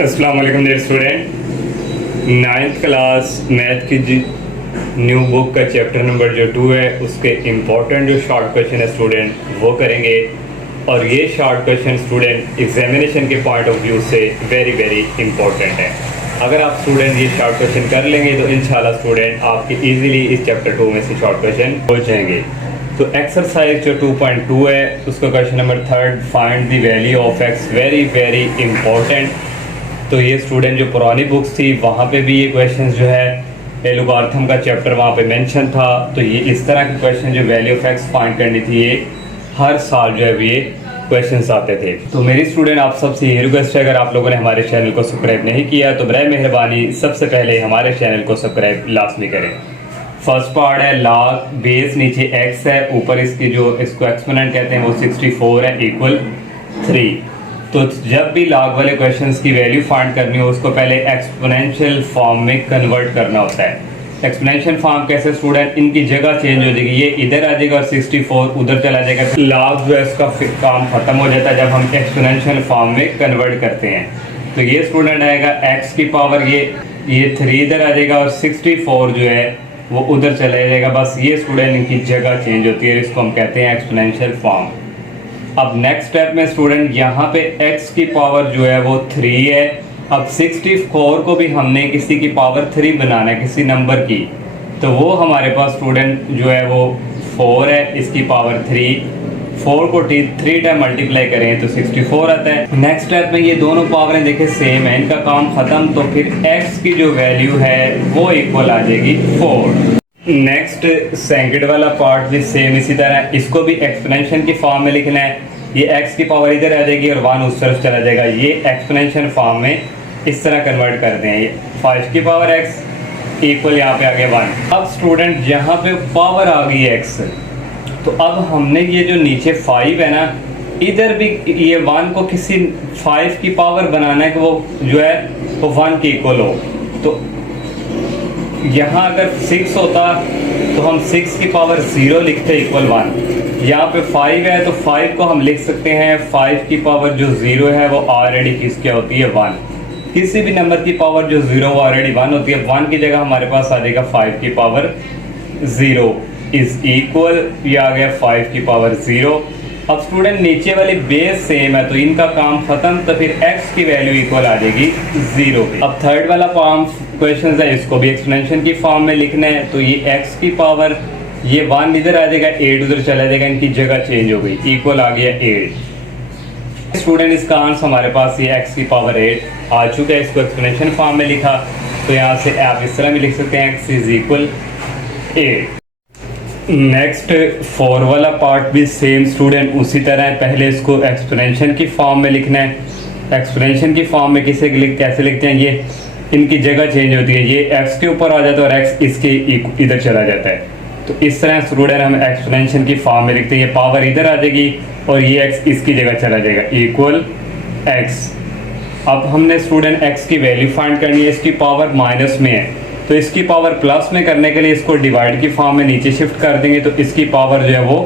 अस्सलाम वालेकुम dear student. Ninth class math की न्यू बुक का चैप्टर नंबर जो 2 है उसके इम्पोर्टेंट जो शॉर्ट क्वेश्चन है स्टूडेंट वो करेंगे। और ये शॉर्ट क्वेश्चन स्टूडेंट एग्जामिनेशन के पॉइंट ऑफ व्यू से वेरी वेरी इंपॉर्टेंट है। अगर आप स्टूडेंट ये शॉर्ट क्वेश्चन कर लेंगे तो इंशाल्लाह स्टूडेंट आपके इजीली इस चैप्टर 2 में से शॉर्ट क्वेश्चन हो जाएंगे। तो एक्सरसाइज जो 2.2 है उसका question number 3 find the value of x, very very important. तो ये स्टूडेंट जो पुरानी बुक्स थी वहाँ पे भी ये क्वेश्चन जो है एलोगार्थम का चैप्टर वहाँ पे मेंशन था। तो ये इस तरह के क्वेश्चन जो वैल्यू ऑफ एक्स फाइंड करनी थी ये हर साल जो है ये क्वेश्चंस आते थे। तो मेरी स्टूडेंट आप सबसे ये रिक्वेस्ट है, अगर आप लोगों ने हमारे चैनल को सब्सक्राइब नहीं किया तो बराए मेहरबानी सबसे पहले हमारे चैनल को सब्सक्राइब लाजमी करें। फर्स्ट पार्ट है लॉग बेस, नीचे एक्स है, ऊपर इसकी जो इसको एक्सपोनेंट कहते हैं वो 64 है इक्वल 3। तो जब भी लॉग वाले क्वेश्चंस की वैल्यू फाइंड करनी हो उसको पहले एक्सपोनेंशियल फॉर्म में कन्वर्ट करना होता है। एक्सपोनेंशियल फॉर्म कैसे स्टूडेंट, इनकी जगह चेंज हो जाएगी, ये इधर आ जाएगा और 64 उधर चला जाएगा। लॉग जो है उसका काम खत्म हो जाता है जब हम एक्सपोनेंशियल फॉर्म में कन्वर्ट करते हैं। तो ये स्टूडेंट आएगा एक्स की पावर ये 3 इधर आ जाएगा और 64 जो है वो उधर चला जाएगा। बस ये स्टूडेंट इनकी जगह चेंज होती है, इसको हम कहते हैं एक्सपोनेंशियल फॉर्म। अब नेक्स्ट स्टेप में स्टूडेंट यहाँ पे x की पावर जो है वो 3 है। अब 64 को भी हमने किसी की पावर 3 बनाना है, किसी नंबर की, तो वो हमारे पास स्टूडेंट जो है वो 4 है, इसकी पावर 3। 4 को 3 टाइम मल्टीप्लाई करें तो 64 आता है। नेक्स्ट स्टेप में ये दोनों पावरें देखें सेम है, इनका काम खत्म। तो फिर x की जो वैल्यू है वो इक्वल आ जाएगी 4। नेक्स्ट सेकंड वाला पार्ट भी सेम इसी तरह, इसको भी एक्सपोनेंशियल की फॉर्म में लिखना है। ये x की पावर इधर आ जाएगी और 1 उस तरफ चला जाएगा। ये एक्सपोनेंशियल फॉर्म में इस तरह कन्वर्ट करते हैं। ये 5 की पावर x इक्वल यहाँ पे आ गया 1। अब स्टूडेंट यहाँ पे पावर आ गई x, तो अब हमने ये जो नीचे 5 है ना, इधर भी ये 1 को किसी 5 की पावर बनाना है कि वो जो है वो 1 के इक्वल हो। तो यहाँ अगर 6 होता तो हम 6 की पावर 0 लिखते इक्वल 1। यहाँ पे 5 है तो 5 को हम लिख सकते हैं 5 की पावर जो 0 है वो ऑलरेडी किसकी होती है 1। किसी भी नंबर की पावर जो 0 वो ऑलरेडी 1 होती है। 1 की जगह हमारे पास आ जाएगा 5 की पावर 0 इज इक्वल, ये आ गया 5 की पावर 0। अब स्टूडेंट नीचे वाली बेस सेम है तो इनका काम खत्म, तो फिर x की वैल्यू इक्वल आ जाएगी 0 पे। अब थर्ड वाला फॉर्म क्वेश्चन है, इसको भी एक्सपोनेंशियल की फॉर्म में लिखना है। तो ये x की पावर ये 1 इधर आ जाएगा, 8 उधर चला जाएगा, इनकी जगह चेंज हो गई, इक्वल आ गया 8। स्टूडेंट इसका आंसर हमारे पास ये x की पावर 8 आ चुका है। इसको एक्सपोनेंशियल फॉर्म में लिखा तो यहाँ से आप इस तरह भी लिख सकते हैं x इज इक्वल 8। नेक्स्ट 4 वाला पार्ट भी सेम स्टूडेंट उसी तरह है। पहले इसको एक्सपोनेंशियल की फॉर्म में लिखना है। एक्सपोनेंशियल की फॉर्म में कैसे लिखते हैं, ये इनकी जगह चेंज होती है, ये x के ऊपर आ जाता है और x इसके इधर चला जाता है। तो इस तरह स्टूडेंट हम एक्सपोनेंशियल की फॉर्म में लिखते हैं, ये पावर इधर आ जाएगी और ये x इसकी जगह चला जाएगा इक्वल x। अब हमने स्टूडेंट x की वैल्यू फाइंड करनी है, इसकी पावर माइनस में है तो इसकी पावर प्लस में करने के लिए इसको डिवाइड की फॉर्म में नीचे शिफ्ट कर देंगे तो इसकी पावर जो है वो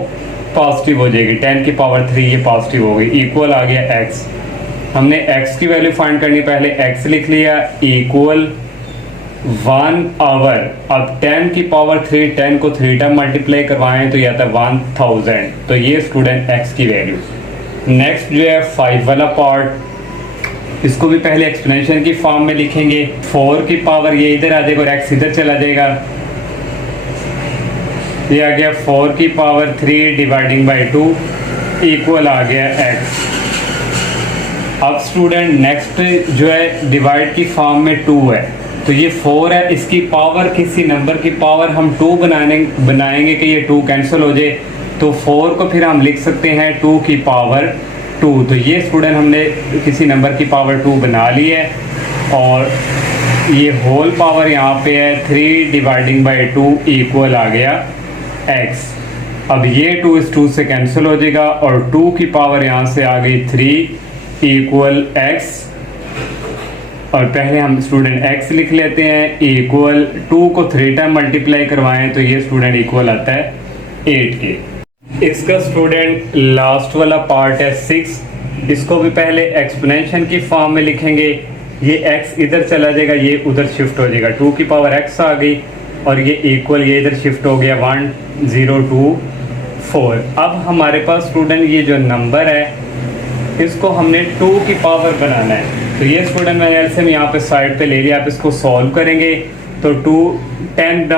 पॉजिटिव हो जाएगी। 10 की पावर 3 ये पॉजिटिव हो गई, इक्वल आ गया x। हमने x की वैल्यू फाइंड करनी, पहले x लिख लिया इक्वल 1 आवर। अब 10 की पावर 3, 10 को 3 टाइम मल्टीप्लाई करवाएं तो यह था 1000। तो ये स्टूडेंट x की वैल्यू। नेक्स्ट जो है 5 वाला पार्ट, इसको भी पहले एक्सपोनेंशियल की फॉर्म में लिखेंगे। 4 की पावर ये इधर आ जाएगा और x इधर चला जाएगा, ये आ गया 4 की पावर 3 डिवाइडिंग बाई 2 इक्वल आ गया x। अब स्टूडेंट नेक्स्ट जो है डिवाइड की फॉर्म में 2 है, तो ये 4 है, इसकी पावर किसी नंबर की पावर हम 2 बनाएंगे कि ये 2 कैंसिल हो जाए। तो 4 को फिर हम लिख सकते हैं 2 की पावर 2। तो ये स्टूडेंट हमने किसी नंबर की पावर 2 बना ली है और ये होल पावर यहाँ पे है 3 डिवाइडिंग बाई 2 इक्वल आ गया x। अब ये 2 इस 2 से कैंसिल हो जाएगा और 2 की पावर यहाँ से आ गई 3 इक्वल x। और पहले हम स्टूडेंट x लिख लेते हैं इक्वल 2 को 3 टाइम मल्टीप्लाई करवाएं तो ये स्टूडेंट इक्वल आता है 8 के। इसका स्टूडेंट लास्ट वाला पार्ट है 6, इसको भी पहले एक्सपोनेंशियल की फॉर्म में लिखेंगे। ये x इधर चला जाएगा, ये उधर शिफ्ट हो जाएगा, 2 की पावर x आ गई और ये इक्वल ये इधर शिफ्ट हो गया 1024। अब हमारे पास स्टूडेंट ये जो नंबर है इसको हमने 2 की पावर बनाना है। तो ये स्टूडेंट मैंने एलसीएम यहाँ पे साइड पे ले लिया। आप इसको सॉल्व करेंगे तो 10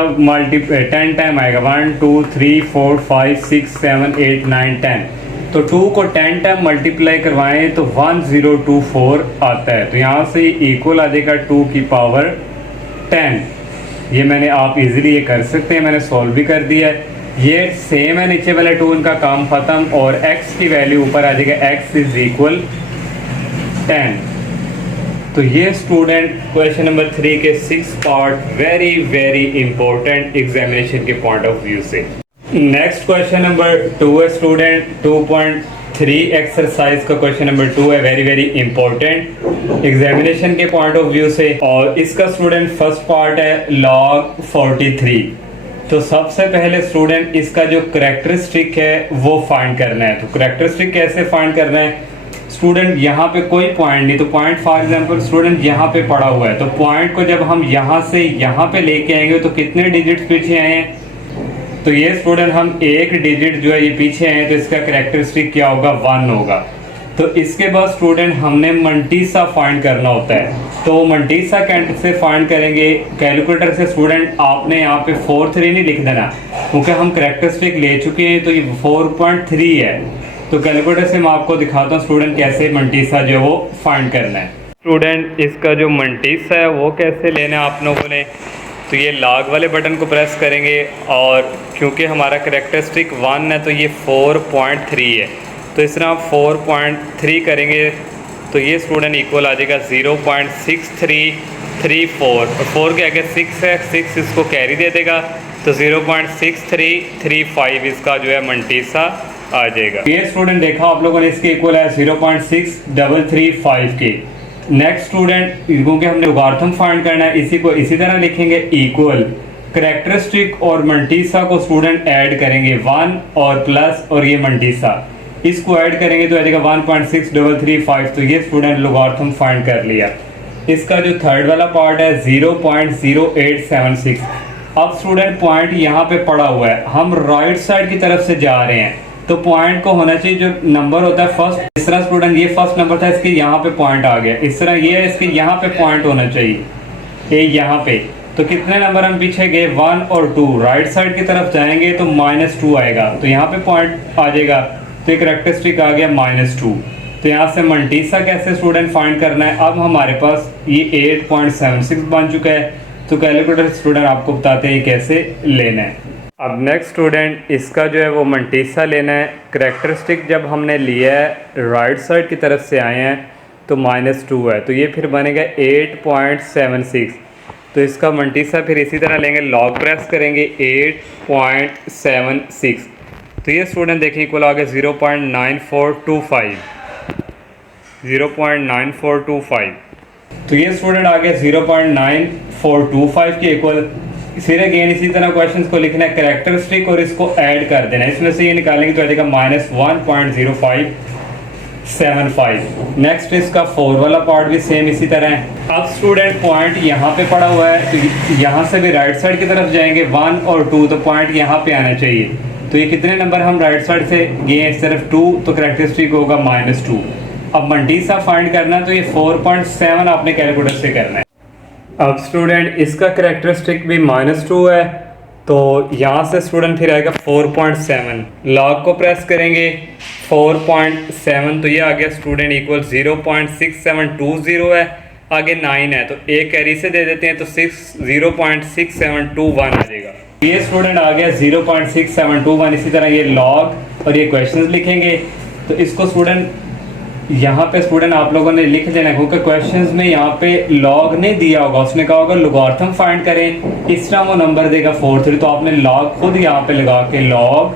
टाइम आएगा, 1 2 3 4 5 6 7 8 9 10। तो 2 को 10 टाइम मल्टीप्लाई करवाएं तो 1024 आता है। तो यहाँ से इक्वल आ जाएगा 2 की पावर 10। ये मैंने आप इजीली ये कर सकते हैं, मैंने सॉल्व भी कर दिया है। ये सेम है, नीचे वाले 2 इनका काम खत्म और x की वैल्यू ऊपर आ जाएगा, x इज इक्वल 10। तो ये स्टूडेंट क्वेश्चन नंबर 3 के 6 part very very important examination के पॉइंट ऑफ व्यू से। नेक्स्ट क्वेश्चन नंबर 2 है स्टूडेंट 2.3 एक्सरसाइज का क्वेश्चन नंबर 2 है, वेरी वेरी इंपॉर्टेंट एग्जामिनेशन के पॉइंट ऑफ व्यू से। और इसका स्टूडेंट फर्स्ट पार्ट है log 43। तो सबसे पहले स्टूडेंट इसका जो करेक्टरिस्टिक है वो फाइंड करना है। तो करेक्टरिस्टिक कैसे फाइंड करना है स्टूडेंट, यहाँ पे कोई पॉइंट नहीं, तो पॉइंट फॉर एग्जांपल स्टूडेंट यहाँ पे पड़ा हुआ है, तो पॉइंट को जब हम यहाँ से यहाँ पे लेके आएंगे तो कितने डिजिट्स पीछे आए हैं, तो ये स्टूडेंट हम एक डिजिट जो है ये पीछे आए, तो इसका करेक्टरिस्टिक क्या होगा 1 होगा। तो इसके बाद स्टूडेंट हमने मंटीसा फाइंड करना होता है। तो मंटीसा कैसे फाइंड करेंगे कैलकुलेटर से स्टूडेंट, आपने यहाँ पे 4.3 नहीं लिख देना क्योंकि हम करेक्टरिस्टिक ले चुके हैं, तो ये 4.3 है। तो कैलकुलेटर से मैं आपको दिखाता हूँ स्टूडेंट कैसे मंटीसा जो वो फाइंड करना है। स्टूडेंट इसका जो मंटीसा है वो कैसे लेना है आप लोगों ने, तो ये लॉग वाले बटन को प्रेस करेंगे और क्योंकि हमारा करेक्टरिस्टिक 1 है तो ये 4.3 है, तो इस तरह आप 4.3 करेंगे तो ये स्टूडेंट इक्वल आ जाएगा 0.6334 और 4 के आगे 6 है, 6 इसको कैरी दे देगा तो 0.6335 इसका जो है मंटीसा आ जाएगा। ये स्टूडेंट देखा आप लोगों ने, इसके इक्वल है 0.6335 के। नेक्स्ट स्टूडेंट क्योंकि हमने लॉगरिथम फाइंड करना है, इसी को इसी तरह लिखेंगे इक्वल करेक्टरिस्टिक और मंटीसा को स्टूडेंट ऐड करेंगे 1 और प्लस और ये मंटीसा इसको ऐड करेंगे तो आ जाएगा 1.6335। तो ये स्टूडेंट लॉगरिथम फाइंड कर लिया। इसका जो थर्ड वाला पार्ट है 0.0876। अब स्टूडेंट पॉइंट यहाँ पे पड़ा हुआ है, हम राइट साइड की तरफ से जा रहे हैं, तो पॉइंट को होना चाहिए जो नंबर होता है फर्स्ट, इस तरह स्टूडेंट ये फर्स्ट नंबर था, इसके यहाँ पे पॉइंट आ गया, इस तरह ये है, इसके यहाँ पे पॉइंट होना चाहिए ये यहाँ पे। तो कितने नंबर हम पीछे गए 1 और 2, राइट साइड की तरफ जाएंगे तो -2 आएगा, तो यहाँ पे पॉइंट आ जाएगा, तो एक करेक्टरिस्टिक आ गया -2। तो यहाँ से मंटीसा कैसे स्टूडेंट फाइंड करना है, अब हमारे पास ये 8.76 बन चुका है, तो कैलकुलेटर स्टूडेंट आपको बताते हैं कैसे लेना है। अब नेक्स्ट स्टूडेंट इसका जो है वो मंटीसा लेना है। करेक्टरिस्टिक जब हमने लिया है राइट साइड की तरफ से आए हैं तो -2 है, तो ये फिर बनेगा 8.76। तो इसका मंटीसा फिर इसी तरह लेंगे, लॉग प्रेस करेंगे 8.76, तो ये स्टूडेंट देखिए इक्वल आ गया 0.9425। तो ये स्टूडेंट आ गया 0.9425 के इक्वल। फिर अगेन इसी तरह क्वेश्चंस को लिखना है करेक्टरिस्टिक और इसको ऐड कर देना है, इसमें से ये निकालेंगे तो आ जाएगा -1.0575। नेक्स्ट इसका 4 वाला पार्ट भी सेम इसी तरह है। अब स्टूडेंट पॉइंट यहाँ पे पड़ा हुआ है, तो यहाँ से भी राइट साइड की तरफ जाएंगे 1 और 2, तो पॉइंट यहाँ पे आना चाहिए। तो ये कितने नंबर हम राइट साइड से गए इस तरफ 2, तो करेक्टरिस्टिक होगा -2। अब मंटीसा फाइंड करना तो ये 4.7 आपने कैलकुलेटर से करना है। अब स्टूडेंट इसका करेक्टरिस्टिक भी -2 है, तो यहाँ से स्टूडेंट फिर आएगा 4.7, लॉग को प्रेस करेंगे 4.7, तो ये आ गया स्टूडेंट इक्वल 0.6720 है, आगे 9 है तो एक कैरी से दे देते हैं तो 0.6721 आ जाएगा। ये स्टूडेंट आ गया 0.6721। इसी तरह ये लॉग और ये क्वेश्चंस लिखेंगे, तो इसको स्टूडेंट यहाँ पे स्टूडेंट आप लोगों ने लिख देना क्योंकि क्वेश्चंस में यहाँ पे लॉग नहीं दिया होगा, उसने कहा होगा लॉगरिथम फाइंड करें, इस तरह वो नंबर देगा 4.3, तो आपने लॉग खुद यहाँ पे लगा के लॉग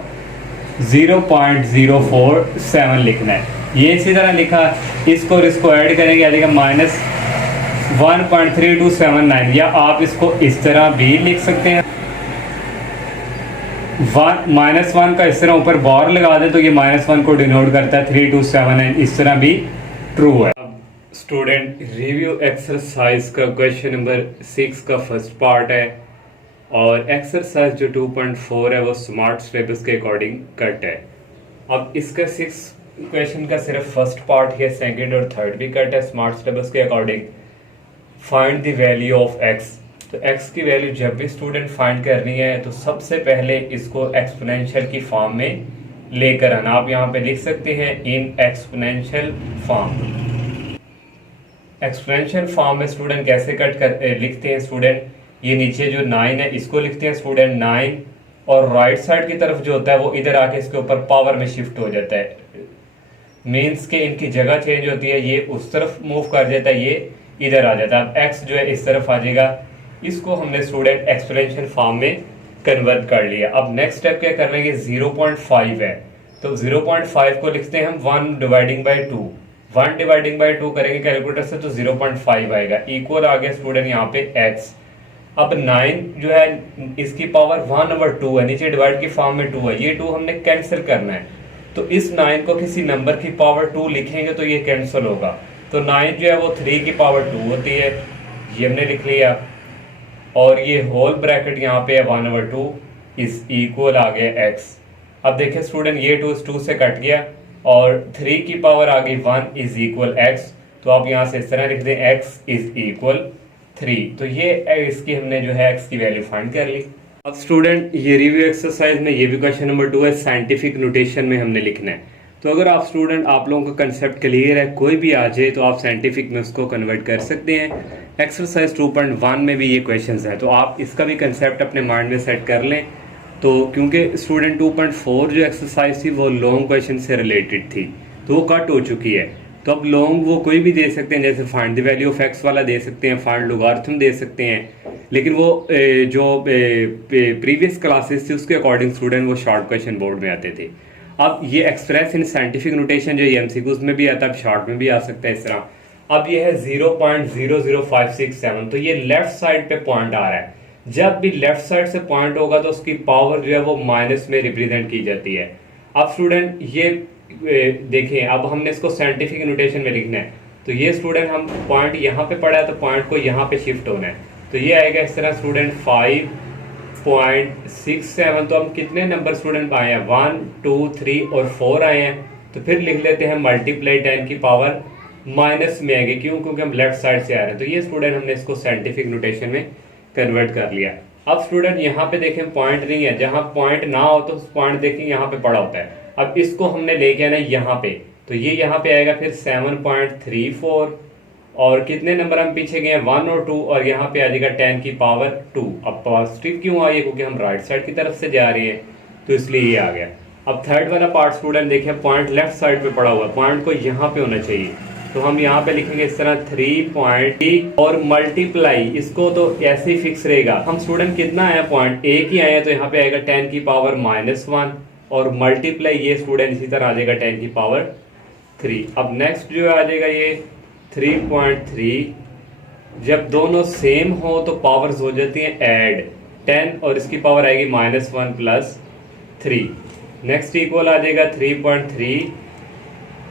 0.047 लिखना है। ये इसी तरह लिखा, इसको ऐड करेंगे आ जाएगा -1.3279, या आप इसको इस तरह भी लिख सकते हैं, -1 का इस तरह ऊपर बार लगा दे तो ये -1 को डिनोट करता है, 327 है, इस तरह भी ट्रू है। स्टूडेंट रिव्यू एक्सरसाइज का क्वेश्चन नंबर 6 का फर्स्ट पार्ट है और एक्सरसाइज जो 2.4 है वो स्मार्ट सिलेबस के अकॉर्डिंग कट है। अब इसका 6 क्वेश्चन का सिर्फ फर्स्ट पार्ट है, सेकंड और थर्ड भी कट है स्मार्ट सिलेबस के according. Find the value of x. तो एक्स की वैल्यू जब भी स्टूडेंट फाइंड करनी है तो सबसे पहले इसको एक्सपोनेंशियल की फॉर्म में लेकर आना। आप यहाँ पे लिख सकते हैं in exponential form. Exponential form में स्टूडेंट कैसे लिखते हैं स्टूडेंट, ये नीचे जो 9 है इसको लिखते हैं स्टूडेंट 9 और राइट साइड की तरफ जो होता है वो इधर आके इसके ऊपर पावर में शिफ्ट हो जाता है। मीन्स के इनकी जगह चेंज होती है, ये उस तरफ मूव कर जाता है, ये इधर आ जाता है। अब एक्स जो है इस तरफ आ जाएगा। इसको हमने स्टूडेंट एक्सपोनेंशियल फॉर्म में कन्वर्ट कर लिया। अब नेक्स्ट स्टेप क्या कर लेंगे, 0.5 है तो 0.5 को लिखते हैं हम 1 डिवाइडिंग बाई 2। 1 डिवाइडिंग बाई 2 करेंगे कैलकुलेटर से तो 0.5 आएगा। इक्वल आ गया स्टूडेंट यहाँ पे x। अब 9 जो है इसकी पावर 1/2 है, नीचे डिवाइड की फॉर्म में 2 है, ये 2 हमने कैंसिल करना है। तो इस 9 को किसी नंबर की पावर 2 लिखेंगे तो ये कैंसिल होगा। तो 9 जो है वो 3 की पावर 2 होती है, ये हमने लिख लिया। और ये होल ब्रैकेट यहाँ पे है 1/2 इज इक्वल आ गया x। अब देखिए स्टूडेंट ये 2 से कट गया और 3 की पावर आ गई 1 इज इक्वल x। तो आप यहाँ से इस तरह लिख दें x इज इक्वल 3। तो ये इसकी हमने जो है x की वैल्यू फाइंड कर ली। अब स्टूडेंट ये रिव्यू एक्सरसाइज में ये भी क्वेश्चन नंबर 2 है, साइंटिफिक नोटेशन में हमने लिखना है। तो अगर आप स्टूडेंट आप लोगों का कंसेप्ट क्लियर है, कोई भी आ जाए तो आप साइंटिफिक में उसको कन्वर्ट कर सकते हैं। एक्सरसाइज 2.1 में भी ये क्वेश्चंस हैं तो आप इसका भी कंसेप्ट अपने माइंड में सेट कर लें। तो क्योंकि स्टूडेंट 2.4 जो एक्सरसाइज थी वो लॉन्ग क्वेश्चन से रिलेटेड थी तो वो कट हो चुकी है। तो अब लॉन्ग वो कोई भी दे सकते हैं, जैसे find the value of x वाला दे सकते हैं, फाइंड लोगारिथम दे सकते हैं। लेकिन वो जो प्रीवियस क्लासेस थी उसके अकॉर्डिंग स्टूडेंट वो शॉर्ट क्वेश्चन बोर्ड में आते थे। अब ये एक्सप्रेस इन साइंटिफिक नोटेशन जो एमसीक्यूज में भी आता है, शॉर्ट में भी आ सकता है इस तरह। अब ये है 0.00567, तो ये लेफ्ट साइड पे पॉइंट आ रहा है। जब भी लेफ्ट साइड से पॉइंट होगा तो उसकी पावर जो है वो माइनस में रिप्रेजेंट की जाती है। अब स्टूडेंट ये देखें, अब हमने इसको साइंटिफिक नोटेशन में लिखना है। तो ये स्टूडेंट हम पॉइंट यहाँ पे पड़ा है तो पॉइंट को यहाँ पे शिफ्ट होना है। तो ये आएगा इस तरह स्टूडेंट 5.67। तो हम कितने नंबर स्टूडेंट आए हैं, 1 2 3 और 4 आए हैं। तो फिर लिख लेते हैं मल्टीप्लाई 10 की पावर माइनस में आएगी, क्योंकि हम लेफ्ट साइड से आ रहे हैं। तो ये स्टूडेंट हमने इसको साइंटिफिक नोटेशन में कन्वर्ट कर लिया। अब स्टूडेंट यहाँ पे देखें पॉइंट नहीं है, जहां पॉइंट ना हो तो पॉइंट देखें यहाँ पे पड़ा होता है। अब इसको हमने लेके आना यहाँ पे, तो ये यहाँ पे आएगा फिर 7.34 और कितने नंबर हम पीछे गए हैं 1 और 2 और यहाँ पे आ जाएगा 10 की पावर 2। अब पॉजिटिव क्यों आई है, क्योंकि हम राइट साइड की तरफ से जा रहे हैं तो इसलिए ये आ गया। अब थर्ड वाला पार्ट स्टूडेंट देखिए पॉइंट लेफ्ट साइड पे पड़ा हुआ है, पॉइंट को यहाँ पे होना चाहिए। तो हम यहाँ पे लिखेंगे इस तरह 3 और मल्टीप्लाई, इसको तो ऐसे ही फिक्स रहेगा। हम स्टूडेंट कितना आया, पॉइंट एक ही आया तो यहाँ पे आएगा 10 की पावर -1 और मल्टीप्लाई ये स्टूडेंट इसी तरह आ जाएगा 10 की पावर 3। अब नेक्स्ट जो आ जाएगा ये 3.3। जब दोनों सेम हो तो पावर्स हो जाती हैं ऐड, 10 और इसकी पावर आएगी -1 + 3। नेक्स्ट इक्वल आ जाएगा 3.3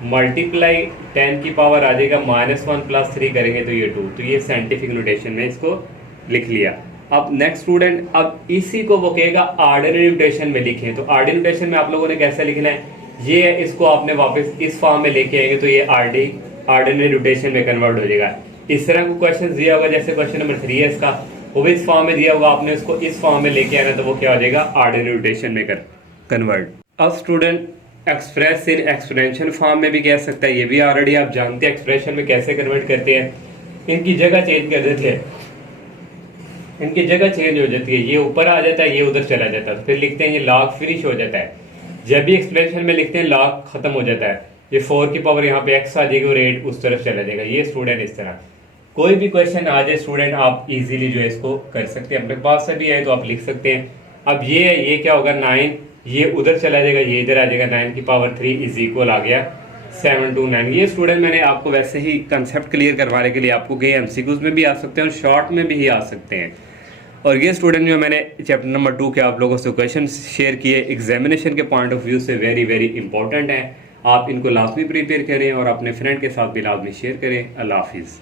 मल्टीप्लाई 10 की पावर आ जाएगा -1 + 3 करेंगे तो ये 2। तो ये साइंटिफिक नोटेशन में इसको लिख लिया। अब नेक्स्ट स्टूडेंट अब इसी को वो कहेगा ऑर्डिनरी नोटेशन में लिखें। तो ऑर्डिनरी नोटेशन में आप लोगों ने कैसे लिखना है, ये इसको आपने वापस इस फॉर्म में लेके आएंगे तो ये ऑर्डिनरी नोटेशन में कन्वर्ट हो जाएगा। इस तरह को क्वेश्चन दिया होगा, जैसे क्वेश्चन नंबर 3 है इसका, वो भी इस फॉर्म में दिया होगा, आपने इसको इस फॉर्म में लेके आना तो वो क्या हो जाएगा ऑर्डिनरी नोटेशन में कन्वर्ट। अब student express in exponential form में भी कह सकता है, ये भी ऑलरेडी आप जानते हैं एक्सप्रेशन में कैसे कन्वर्ट करते हैं। इनकी जगह चेंज कर देते हैं, इनकी जगह चेंज हो जाती है, ये ऊपर आ जाता है, ये उधर चला जाता है। तो फिर लिखते हैं ये लॉग फिनिश हो जाता है। जब भी एक्सप्रेशन में लिखते हैं लॉग खत्म हो जाता है, ये 4 की पावर यहाँ पे x आ जाएगी और 8 उस तरफ चला जाएगा। ये स्टूडेंट इस तरह कोई भी क्वेश्चन आ जाए स्टूडेंट आप इजीली जो है इसको कर सकते हैं, अपने पास से भी है तो आप लिख सकते हैं। अब ये क्या होगा 9, ये उधर चला जाएगा, ये इधर आ जाएगा, 9 की पावर 3 इज इक्वल आ गया 729। ये स्टूडेंट मैंने आपको वैसे ही कंसेप्ट क्लियर करवाने के लिए आपको कई एमसीक्यूज में भी आ सकते हैं और शॉर्ट में भी आ सकते हैं। और ये स्टूडेंट जो मैंने चैप्टर नंबर 2 के आप लोगों से क्वेश्चन शेयर किए एग्जामिनेशन के पॉइंट ऑफ व्यू से वेरी इंपॉर्टेंट है। आप इनको लाजमी प्रिपेयर करें और अपने फ्रेंड के साथ भी लाजमी शेयर करें। अल्लाह हाफिज़।